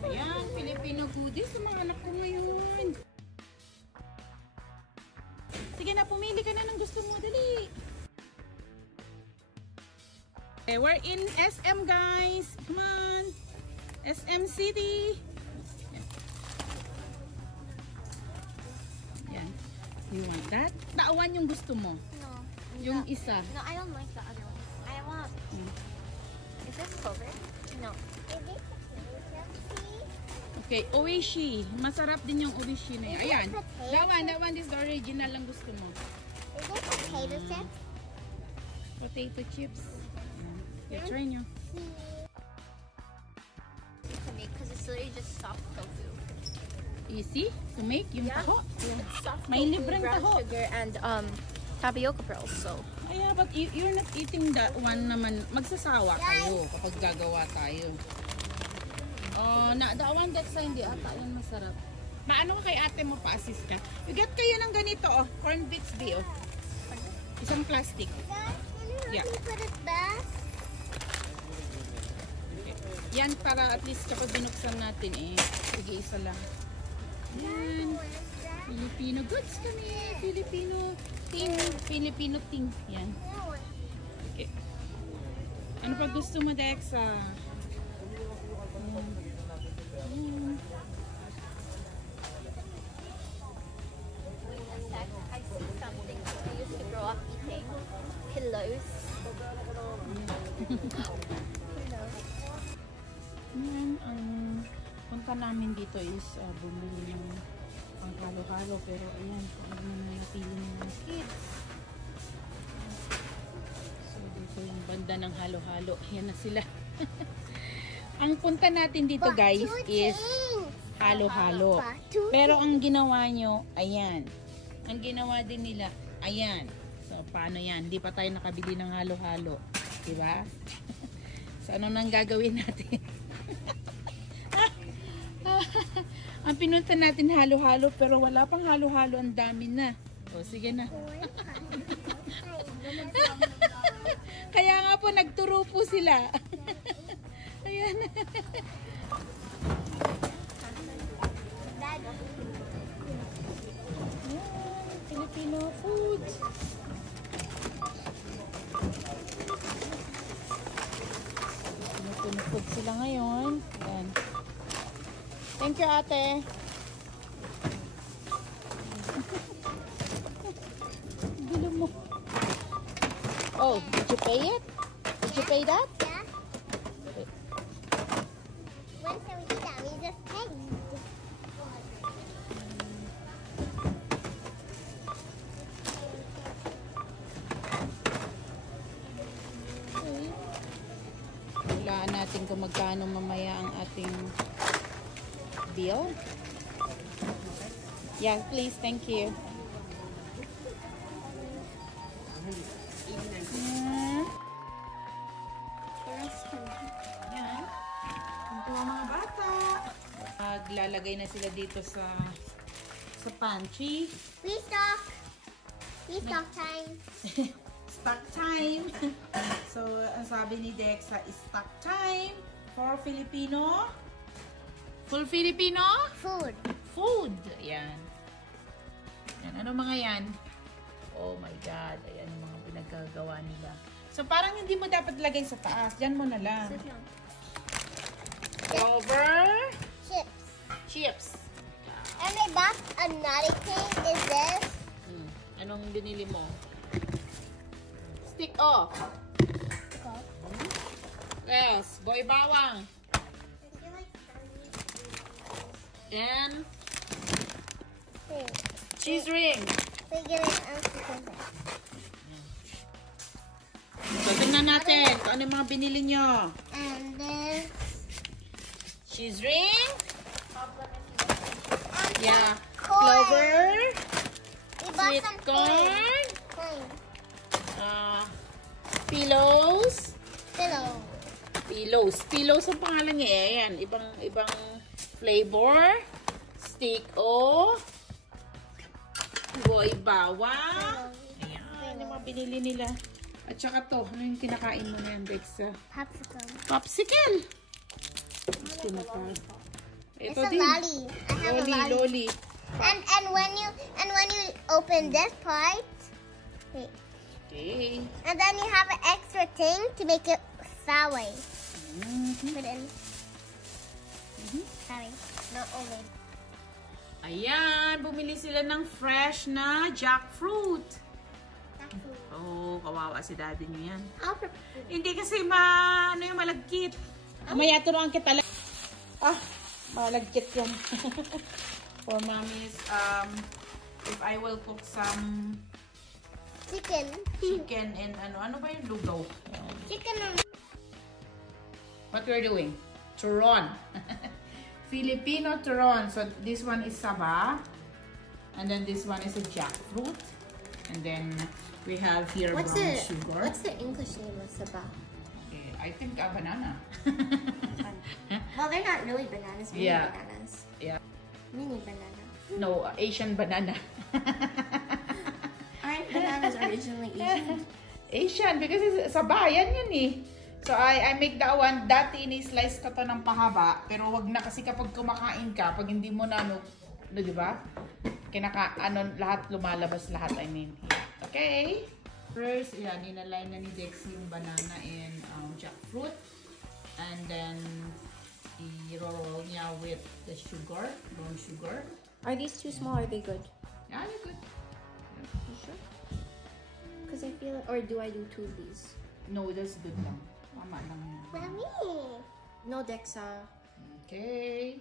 Ayan, Filipino goodies sa mga anak ko ngayon. Sige na, pumili ka na ng gusto mo. Dali. Okay, we're in SM, guys. Come on. SM City. Yan. You want that? Tawan yung gusto mo. No. Yung isa. No, I don't like the other one. I want. Is this covered? No. Okay, oishi. Masarap din yung oishi na yan. Ayan. That one is the original lang gusto mo. Is it potato chips? Potato chips. Yeah, try nyo. To make because it's literally just soft tofu. Easy to make yung taho. Soft May tofu, libreng brown taho. sugar, and tapioca pearls. So. Yeah, but you're not eating that one naman. Magsasawa kayo kapag gagawa tayo. Oh, that one that's hindi ata yun masarap. Maano ko kay ate mo pa-assist ka? You get kayo ng ganito, oh. Corn bits di, oh. Isang plastic. Yeah. Put it back. Yan para at least kapag binuksan natin eh. Sige, isa lang. Yan. Filipino goods kami. Filipino ting. Filipino ting. Yan. Okay. Ano pa gusto mo, Dexa? I see something I used to grow up eating. Pillows. Yan, ang punta namin dito is bumili ng pang halo-halo, pero ayan, pag nanatili ng mga kids. So dito yung banda ng halo-halo, yan na sila. Ang punta natin dito, guys, is halo-halo. Pero ang ginawa nyo, ayan. Ang ginawa din nila, ayan. So paano yan? Hindi pa tayo nakabili ng halo-halo, diba? So ano nang gagawin natin? Ang pinunta natin halo-halo, pero wala pang halo-halo, ang dami na. O, sige na. Kaya nga po, nagturo po sila. Ayan. Filipino food. Filipino food sila ngayon. Ayan. Thank you, ate. Gulo mo. Oh, did you pay it? Did you pay that? Yeah. Once we do that, we just paid. Okay. Hulaan natin kung magkano mamaya ang ating bill. Yeah, please. Thank you. Yan. Ito ang mga bata. Maglalagay na sila dito sa pantry. Restock. Restock time. Stock time. So, ang sabi ni Dexa is stock time for Filipino. Full Filipino? Food. Food. Ayan. Ayan. Ano mga yan? Oh my God. Ayan yung mga pinagagawa nila. So, parang hindi mo dapat lagay sa taas. Diyan mo na lang. Over. Chips. Chips. And I bought another thing. Is this? Anong binili mo? Stick off. Yes. Boy bawang. And cheese ring. So, tingnan natin kung ano yung mga binili nyo. And then Cheese ring. Yeah. corn. Clover. We bought Sweet some corn. corn. Pillows. Pillow. Pillows. Pillows ang pangalan niya eh. Ayan. Ibang flavor. Stick o. Boy bawang. Ayan. Yung mga binili nila. At saka to. Ano yung kinakain mo na yan, Dexa? Popsicle. Popsicle. Gusto na pa. It's Ito a din. lolly. I have a lolly. Loli. And when you open this part, wait, Okay. and then you have an extra thing to make it sour. Mhm. Put in. Sorry, not only. Ayan, bumili sila ng fresh na jackfruit. Oh, kawawa si daddy niyo yan. Hindi kasi ano yung malagkit. Mamaya turuan kita lang. Malagkit yan. For mommy's, if I will cook some Chicken. and ano ba yung lugaw? Chicken and What we're doing? Turon. Filipino turon. So this one is saba. And then this one is a jackfruit. And then we have here brown sugar. What's the English name of saba? Okay, I think a banana. Well, they're not really bananas. Mini Yeah. bananas. Yeah. Mini banana. No, Asian banana. Aren't bananas originally Asian? Asian because it's saba. Yan yun eh. So I make that one. Dati ini-slice ko to ng pahaba. Pero wag na kasi kapag kumakain ka, pag hindi mo na di ba? Lahat lumalabas lahat, I mean. Okay. First, yan, inalay na ni Dexy yung banana and jackfruit. And then, i-roll niya with the sugar, brown sugar. Are these too small? Or are they good? Yeah, they're good. You sure? Because I feel, or do I do two of these? No, that's good lang. Tama lang yan. Mommy. No, Dexa. Okay.